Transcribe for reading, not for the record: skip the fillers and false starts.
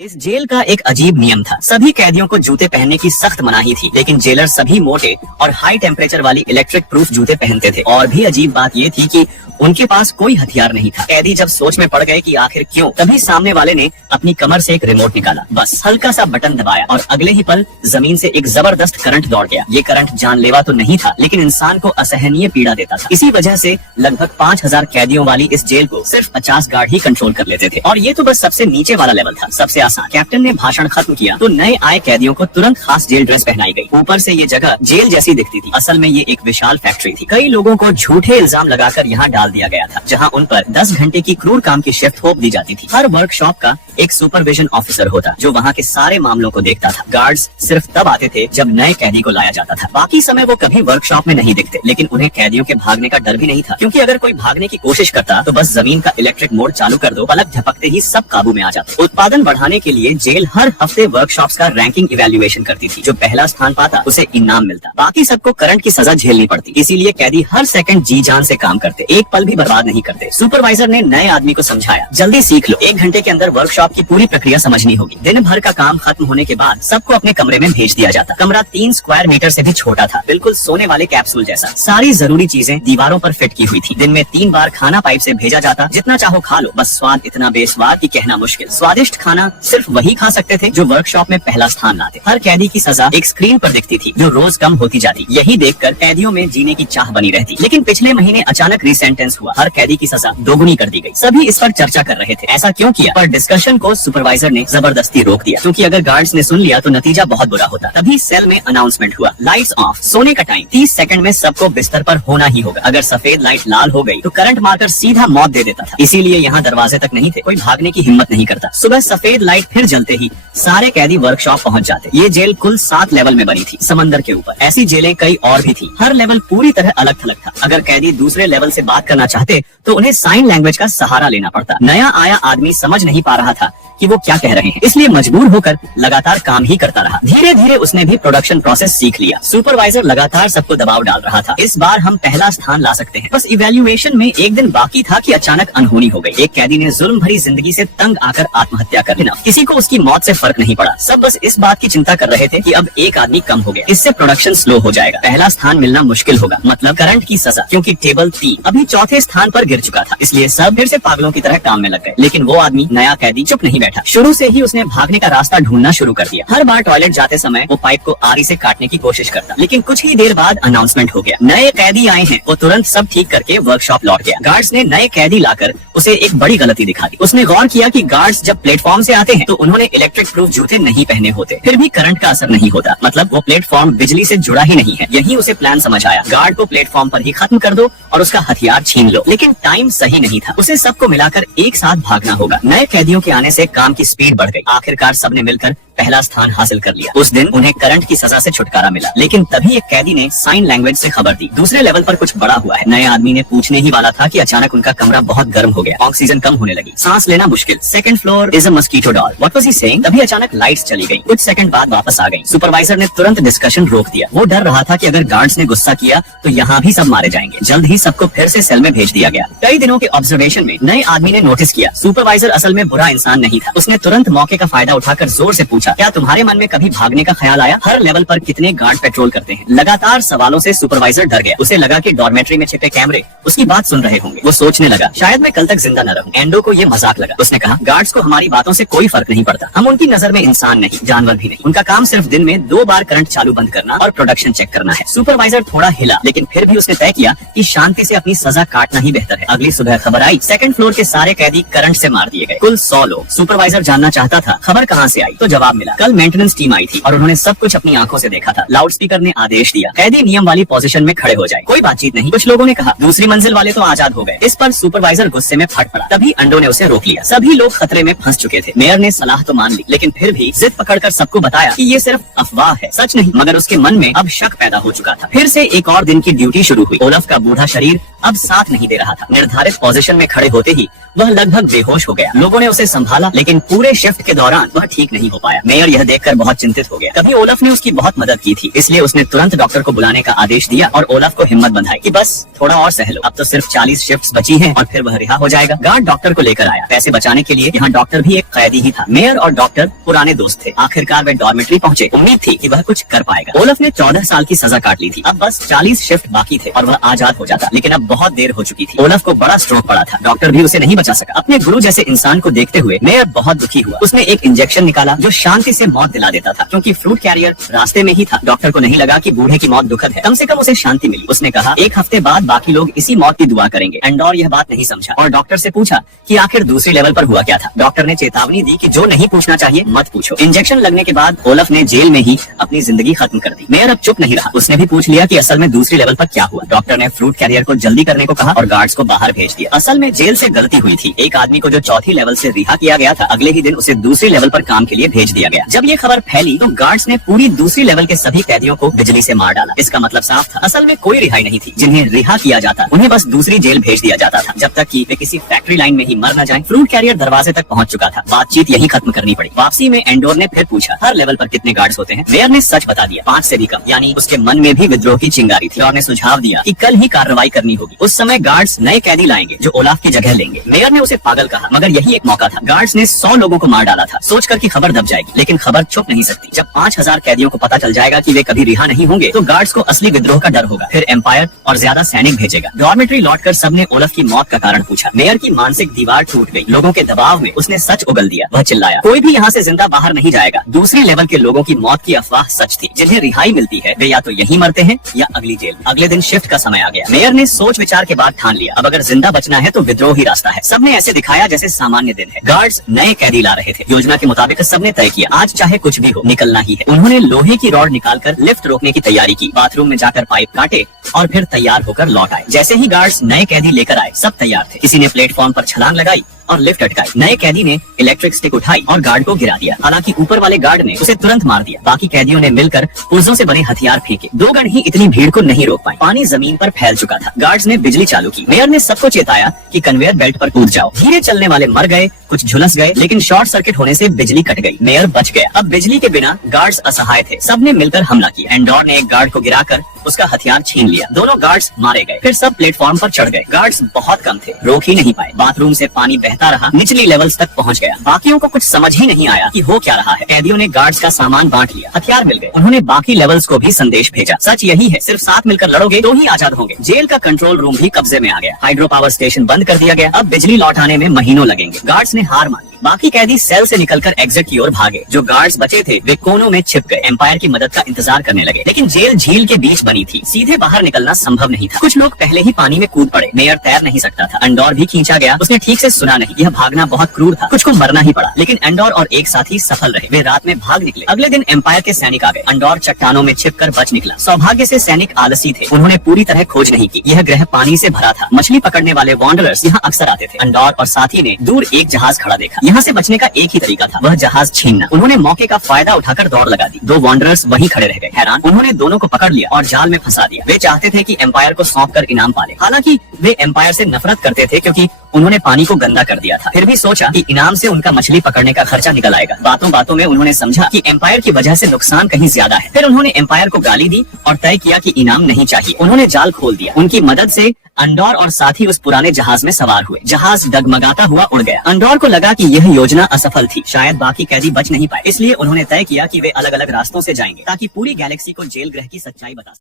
इस जेल का एक अजीब नियम था। सभी कैदियों को जूते पहनने की सख्त मनाही थी, लेकिन जेलर सभी मोटे और हाई टेम्परेचर वाली इलेक्ट्रिक प्रूफ जूते पहनते थे। और भी अजीब बात ये थी कि उनके पास कोई हथियार नहीं था। कैदी जब सोच में पड़ गए कि आखिर क्यों, तभी सामने वाले ने अपनी कमर से एक रिमोट निकाला, बस हल्का सा बटन दबाया और अगले ही पल जमीन से एक जबरदस्त करंट दौड़ गया। ये करंट जानलेवा तो नहीं था, लेकिन इंसान को असहनीय पीड़ा देता था। इसी वजह से लगभग 5000 कैदियों वाली इस जेल को सिर्फ 50 गार्ड ही कंट्रोल कर लेते थे। और ये तो बस सबसे नीचे वाला लेवल था, सबसे आसान। कैप्टन ने भाषण खत्म किया तो नए आए कैदियों को तुरंत खास जेल ड्रेस पहनाई गई। ऊपर से ये जगह जेल जैसी दिखती थी, असल में ये एक विशाल फैक्ट्री थी। कई लोगों को झूठे इल्जाम लगाकर यहाँ डाल दिया गया था, जहाँ उन पर 10 घंटे की क्रूर काम की शिफ्ट थोप दी जाती थी। हर वर्कशॉप का एक सुपरविजन ऑफिसर होता, जो वहाँ के सारे मामलों को देखता था। गार्ड्स सिर्फ तब आते थे जब नए कैदी को लाया जाता था, बाकी समय वो कभी वर्कशॉप में नहीं दिखते। लेकिन उन्हें कैदियों के भागने का डर भी नहीं था, क्योंकि अगर कोई भागने की कोशिश करता तो बस जमीन का इलेक्ट्रिक मोड चालू कर दो, पलक झपकते ही सब काबू में आ जाते। उत्पादन बढ़ाने के लिए जेल हर हफ्ते वर्कशॉप्स का रैंकिंग इवैल्यूएशन करती थी। जो पहला स्थान पाता उसे इनाम मिलता, बाकी सबको करंट की सजा झेलनी पड़ती। इसीलिए कैदी हर सेकंड जी जान से काम करते, एक पल भी बर्बाद नहीं करते। सुपरवाइजर ने नए आदमी को समझाया, जल्दी सीख लो, 1 घंटे के अंदर वर्कशॉप की पूरी प्रक्रिया समझनी होगी। दिन भर का काम खत्म होने के बाद सबको अपने कमरे में भेज दिया जाता। कमरा 3 स्क्वायर मीटर से भी छोटा था, बिल्कुल सोने वाले कैप्सूल जैसा। सारी जरूरी चीजें दीवारों पर फिट की हुई थी। दिन में 3 बार खाना पाइप से भेजा जाता, जितना चाहो खा लो, बस स्वाद इतना बेस्वाद कि कहना मुश्किल। स्वादिष्ट खाना सिर्फ वही खा सकते थे जो वर्कशॉप में पहला स्थान लाते। हर कैदी की सजा एक स्क्रीन पर दिखती थी, जो रोज कम होती जाती। यही देखकर कैदियों में जीने की चाह बनी रहती। लेकिन पिछले महीने अचानक रीसेंटेंस हुआ, हर कैदी की सजा दोगुनी कर दी गई। सभी इस पर चर्चा कर रहे थे, ऐसा क्यों किया, पर डिस्कशन को सुपरवाइजर ने जबरदस्ती रोक दिया, क्योंकि अगर गार्ड्स ने सुन लिया तो नतीजा बहुत बुरा होता। तभी सेल में अनाउंसमेंट हुआ, लाइट्स ऑफ, सोने का टाइम, 30 सेकंड में सबको बिस्तर पर होना ही होगा। अगर सफेद लाइट लाल हो गई तो करंट मारकर सीधा मौत दे देता था। इसीलिए यहाँ दरवाजे तक नहीं थे, कोई भागने की हिम्मत नहीं करता। सुबह सफेद लाइट फिर जलते ही सारे कैदी वर्कशॉप पहुँच जाते। ये जेल कुल 7 लेवल में बनी थी, समंदर के ऊपर। ऐसी जेलें कई और भी थी, हर लेवल पूरी तरह अलग थलग था। अगर कैदी दूसरे लेवल से बात करना चाहते तो उन्हें साइन लैंग्वेज का सहारा लेना पड़ता। नया आया आदमी समझ नहीं पा रहा था कि वो क्या कह रहे हैं, इसलिए मजबूर होकर लगातार काम ही करता रहा। धीरे धीरे उसने भी प्रोडक्शन प्रोसेस सीख लिया। सुपरवाइजर लगातार सबको दबाव डाल रहा था, इस बार हम पहला स्थान ला सकते हैं। बस इवैल्यूएशन में 1 दिन बाकी था कि अचानक अनहोनी हो गई। एक कैदी ने जुल्म भरी जिंदगी से तंग आकर आत्महत्या कर ली। किसी को उसकी मौत से फर्क नहीं पड़ा, सब बस इस बात की चिंता कर रहे थे कि अब एक आदमी कम हो गया, इससे प्रोडक्शन स्लो हो जाएगा, पहला स्थान मिलना मुश्किल होगा, मतलब करंट की सजा। क्योंकि टेबल 3 अभी चौथे स्थान पर गिर चुका था, इसलिए सब फिर से पागलों की तरह काम में लग गए। लेकिन वो आदमी, नया कैदी, चुप नहीं बैठा। शुरू से ही उसने भागने का रास्ता ढूंढना शुरू कर दिया। हर बार टॉयलेट जाते समय वो पाइप को आरी से काटने की कोशिश करता। लेकिन कुछ ही देर बाद अनाउंसमेंट हो गया, नए कैदी आए हैं। वो तुरंत सब ठीक करके वर्कशॉप लौट गया। गार्ड्स ने नए कैदी लाकर उसे एक बड़ी गलती दिखा दी। उसने गौर किया कि गार्ड्स जब प्लेटफॉर्म से आते हैं तो उन्होंने इलेक्ट्रिक प्रूफ जूते नहीं पहने होते, फिर भी करंट का असर नहीं होता, मतलब वो प्लेटफॉर्म बिजली से जुड़ा ही नहीं है। यही उसे प्लान समझ आया, गार्ड को प्लेटफॉर्म पर ही खत्म कर दो और उसका हथियार छीन लो। लेकिन टाइम सही नहीं था, उसे सबको मिलाकर एक साथ भागना होगा। नए कैदियों के आने से काम की स्पीड बढ़ गई। आखिरकार सबने मिलकर पहला स्थान हासिल कर लिया। उस दिन उन्हें करंट की सजा से छुटकारा मिला। लेकिन तभी एक कैदी ने साइन लैंग्वेज से खबर दी, दूसरे लेवल पर कुछ बड़ा हुआ है। नए आदमी ने पूछने ही वाला था कि अचानक उनका कमरा बहुत गर्म हो गया, ऑक्सीजन कम होने लगी, सांस लेना मुश्किल। Second floor is a mosquito doll, what was he saying? तभी अचानक लाइट्स चली गई, कुछ सेकंड बाद वापस आ गई। सुपरवाइजर ने तुरंत डिस्कशन रोक दिया। वो डर रहा था कि अगर गार्ड्स ने गुस्सा किया तो यहाँ भी सब मारे जाएंगे। जल्द ही सबको फिर से सेल में भेज दिया गया। कई दिनों के ऑब्जर्वेशन में नए आदमी ने नोटिस किया, सुपरवाइजर असल में बुरा इंसान नहीं था। उसने तुरंत मौके का फायदा उठाकर जोर से पूछा, क्या तुम्हारे मन में कभी भागने का ख्याल आया? हर लेवल पर कितने गार्ड पेट्रोल करते हैं? लगातार सवालों से सुपरवाइजर डर गया। उसे लगा कि डॉर्मेट्री में छिपे कैमरे उसकी बात सुन रहे होंगे। वो सोचने लगा, शायद मैं कल तक जिंदा न रहूं। एंडो को ये मजाक लगा। उसने कहा, गार्ड्स को हमारी बातों से कोई फर्क नहीं पड़ता, हम उनकी नजर में इंसान नहीं, जानवर भी नहीं। उनका काम सिर्फ दिन में 2 बार करंट चालू बंद करना और प्रोडक्शन चेक करना है। सुपरवाइजर थोड़ा हिला, लेकिन फिर भी उसने तय किया कि शांति से अपनी सजा काटना ही बेहतर है। अगली सुबह खबर आई, सेकंड फ्लोर के सारे कैदी करंट से मार दिए गए, कुल 100 लोग। सुपरवाइजर जानना चाहता था खबर कहाँ से आई, तो जवाब मिला, कल मेंटेनेंस टीम आई थी और उन्होंने सब कुछ अपनी आंखों से देखा था। लाउड स्पीकर ने आदेश दिया, कैदी नियम वाली पोजीशन में खड़े हो जाए। कोई बातचीत नहीं। कुछ लोगों ने कहा, दूसरी मंजिल वाले तो आजाद हो गए। इस पर सुपरवाइजर गुस्से में फट पड़ा। तभी अंडो ने उसे रोक लिया। सभी लोग खतरे में फंस चुके थे। मेयर ने सलाह तो मान ली, लेकिन फिर भी जिद पकड़कर सबको बताया कि ये सिर्फ अफवाह है, सच नहीं। मगर उसके मन में अब शक पैदा हो चुका था। फिर से एक और दिन की ड्यूटी शुरू हुई। ओलफ का बूढ़ा शरीर अब साथ नहीं दे रहा था। निर्धारित पोजीशन में खड़े होते ही वह लगभग बेहोश हो गया। लोगों ने उसे संभाला, लेकिन पूरे शिफ्ट के दौरान वह ठीक नहीं हो पाया। आया। मेयर यह देखकर बहुत चिंतित हो गया। कभी ओलफ ने उसकी बहुत मदद की थी, इसलिए उसने तुरंत डॉक्टर को बुलाने का आदेश दिया और ओलफ को हिम्मत बंधाई कि बस थोड़ा और सह लो, अब तो सिर्फ 40 शिफ्ट्स बची हैं और फिर वह रिहा हो जाएगा। गार्ड डॉक्टर को लेकर आया। पैसे बचाने के लिए यहाँ डॉक्टर भी एक कैदी ही था। मेयर और डॉक्टर पुराने दोस्त थे। आखिरकार वे डॉर्मेट्री पहुंचे। उम्मीद थी कि वह कुछ कर पाएगा। ओलफ ने 14 साल की सजा काट ली थी। अब बस 40 शिफ्ट बाकी थे और वह आजाद हो जाता, लेकिन अब बहुत देर हो चुकी थी। ओलफ को बड़ा स्ट्रोक पड़ा था। डॉक्टर भी उसे नहीं बचा सका। अपने गुरु जैसे इंसान को देखते हुए मेयर बहुत दुखी हुआ। उसने एक इंजेक्शन निकाला जो शांति से मौत दिला देता था, क्योंकि फ्रूट कैरियर रास्ते में ही था। डॉक्टर को नहीं लगा कि बूढ़े की मौत दुखद है, कम से कम उसे शांति मिली। उसने कहा, एक हफ्ते बाद बाकी लोग इसी मौत की दुआ करेंगे। एंडोर यह बात नहीं समझा और डॉक्टर से पूछा कि आखिर दूसरी लेवल पर हुआ क्या था। डॉक्टर ने चेतावनी दी कि जो नहीं पूछना चाहिए मत पूछो। इंजेक्शन लगने के बाद ओलफ ने जेल में ही अपनी जिंदगी खत्म कर दी। मेयर अब चुप नहीं रहा। उसने भी पूछ लिया कि असल में दूसरी लेवल पर क्या हुआ। डॉक्टर ने फ्रूट कैरियर को जल्दी करने को कहा और गार्ड्स को बाहर भेज दिया। असल में जेल से गलती हुई थी। एक आदमी को जो चौथी लेवल से रिहा किया गया था, अगले ही दिन उसे दूसरी लेवल पर काम के लिए भेज दिया गया। जब ये खबर फैली तो गार्ड्स ने पूरी दूसरी लेवल के सभी कैदियों को बिजली से मार डाला। इसका मतलब साफ था, असल में कोई रिहाई नहीं थी। जिन्हें रिहा किया जाता उन्हें बस दूसरी जेल भेज दिया जाता था, जब तक कि वे किसी फैक्ट्री लाइन में ही मर न जाएं। फ्रूट कैरियर दरवाजे तक पहुंच चुका था। बातचीत यही खत्म करनी पड़ी। वापसी में एंडोर ने फिर पूछा, हर लेवल पर कितने गार्ड्स होते हैं? मेयर ने सच बता दिया, 5 से भी कम। यानी उसके मन में भी विद्रोह की चिंगारी थी और ने सुझाव दिया कि कल ही कार्रवाई करनी होगी। उस समय गार्ड्स नए कैदी लाएंगे जो ओलाफ की जगह लेंगे। मेयर ने उसे पागल कहा, मगर यही एक मौका था। गार्ड्स ने 100 लोगों को मार डाला था, सोचकर कि खबर दब जाएगी, लेकिन खबर छुप नहीं सकती। जब 5000 कैदियों को पता चल जाएगा कि वे कभी रिहा नहीं होंगे, तो गार्ड्स को असली विद्रोह का डर होगा। फिर एम्पायर और ज्यादा सैनिक भेजेगा। डॉर्मेट्री लौटकर सबने ओलफ की मौत का कारण पूछा। मेयर की मानसिक दीवार टूट गई। लोगों के दबाव में उसने सच उगल दिया। वह चिल्लाया, कोई भी यहाँ से जिंदा बाहर नहीं जाएगा। दूसरी लेवल के लोगों की मौत की अफवाह सच थी। जिन्हें रिहाई मिलती है वे या तो यहीं मरते हैं या अगली जेल। अगले दिन शिफ्ट का समय आ गया। मेयर ने सोच विचार के बाद ठान लिया, अब अगर जिंदा बचना है तो विद्रोह ही रास्ता है। सबने ऐसे दिखाया जैसे सामान्य दिन है। गार्ड्स नए कैदी ला रहे थे। योजना के मुताबिक सबने तय किया, आज चाहे कुछ भी हो निकलना ही है। उन्होंने लोहे की रॉड निकालकर लिफ्ट रोकने की तैयारी की। बाथरूम में जाकर पाइप काटे और फिर तैयार होकर लौट आए। जैसे ही गार्ड्स नए कैदी लेकर आए, सब तैयार थे। किसी ने प्लेटफॉर्म पर छलांग लगाई और लिफ्ट अटकाई। नए कैदी ने इलेक्ट्रिक स्टिक उठाई और गार्ड को गिरा दिया। हालांकि ऊपर वाले गार्ड ने उसे तुरंत मार दिया। बाकी कैदियों ने मिलकर पुर्जों से बने हथियार फेंके। 2 गन ही इतनी भीड़ को नहीं रोक पाए। पानी जमीन पर फैल चुका था। गार्ड्स ने बिजली चालू की। मेयर ने सबको चेताया कि कन्वेयर बेल्ट पर कूद जाओ। धीरे चलने वाले मर गए, कुछ झुलस गए, लेकिन शॉर्ट सर्किट होने से बिजली कट गई। मेयर बच गया। अब बिजली के बिना गार्ड्स असहाय थे। सबने मिलकर हमला किया। एंडोर ने एक गार्ड को गिराकर उसका हथियार छीन लिया। दोनों गार्ड्स मारे गए। फिर सब प्लेटफॉर्म पर चढ़ गए। गार्ड्स बहुत कम थे, रोक ही नहीं पाए। बाथरूम से पानी बहता रहा, निचली लेवल्स तक पहुंच गया। बाकियों को कुछ समझ ही नहीं आया कि हो क्या रहा है। कैदियों ने गार्ड्स का सामान बांट लिया। हथियार मिल गए। उन्होंने बाकी लेवल्स को भी संदेश भेजा, सच यही है, सिर्फ साथ मिलकर लड़ोगे तो ही आजाद होंगे। जेल का कंट्रोल रूम भी कब्जे में आ गया। हाइड्रो पावर स्टेशन बंद कर दिया गया। अब बिजली लौट आने में महीनों लगेंगे। गार्ड्स ने हार मान ली। बाकी कैदी सेल से निकलकर एग्जिट की ओर भागे। जो गार्ड्स बचे थे वे कोनों में छिप गए। एम्पायर की मदद का इंतजार करने लगे, लेकिन जेल झील के बीच बनी थी। सीधे बाहर निकलना संभव नहीं था। कुछ लोग पहले ही पानी में कूद पड़े। मेयर तैर नहीं सकता था। एंडोर भी खींचा गया। उसने ठीक से सुना नहीं। यह भागना बहुत क्रूर था। कुछ को मरना ही पड़ा, लेकिन एंडोर और एक साथी सफल रहे। वे रात में भाग निकले। अगले दिन एम्पायर के सैनिक आ गए। एंडोर चट्टानों में छिपकर बच निकला। सौभाग्य से सैनिक आलसी थे। उन्होंने पूरी तरह खोज नहीं की। यह ग्रह पानी से भरा था। मछली पकड़ने वाले वॉन्डरर्स यहाँ अक्सर आते थे। एंडोर और साथी ने दूर एक जहाज खड़ा देखा। यहाँ से बचने का एक ही तरीका था, वह जहाज छीनना। उन्होंने मौके का फायदा उठाकर दौड़ लगा दी। 2 वॉन्डरर्स वहीं खड़े रह गए। हैरान, उन्होंने दोनों को पकड़ लिया और जाल में फंसा दिया। वे चाहते थे कि एम्पायर को सौंपकर इनाम पाले। हालांकि वे एम्पायर से नफरत करते थे, क्योंकि उन्होंने पानी को गंदा कर दिया था। फिर भी सोचा कि इनाम से उनका मछली पकड़ने का खर्चा निकल आएगा। बातों बातों में उन्होंने समझा कि एम्पायर की वजह से नुकसान कहीं ज्यादा है। फिर उन्होंने एम्पायर को गाली दी और तय किया कि इनाम नहीं चाहिए। उन्होंने जाल खोल दिया। उनकी मदद से एंडोर और साथी उस पुराने जहाज में सवार हुए। जहाज डगमगाता हुआ उड़ गया। एंडोर को लगा कि यह योजना असफल थी। शायद बाकी कैदी बच नहीं पाए। इसलिए उन्होंने तय किया कि वे अलग अलग रास्तों से जाएंगे, ताकि पूरी गैलेक्सी को जेल ग्रह की सच्चाई बता सकें।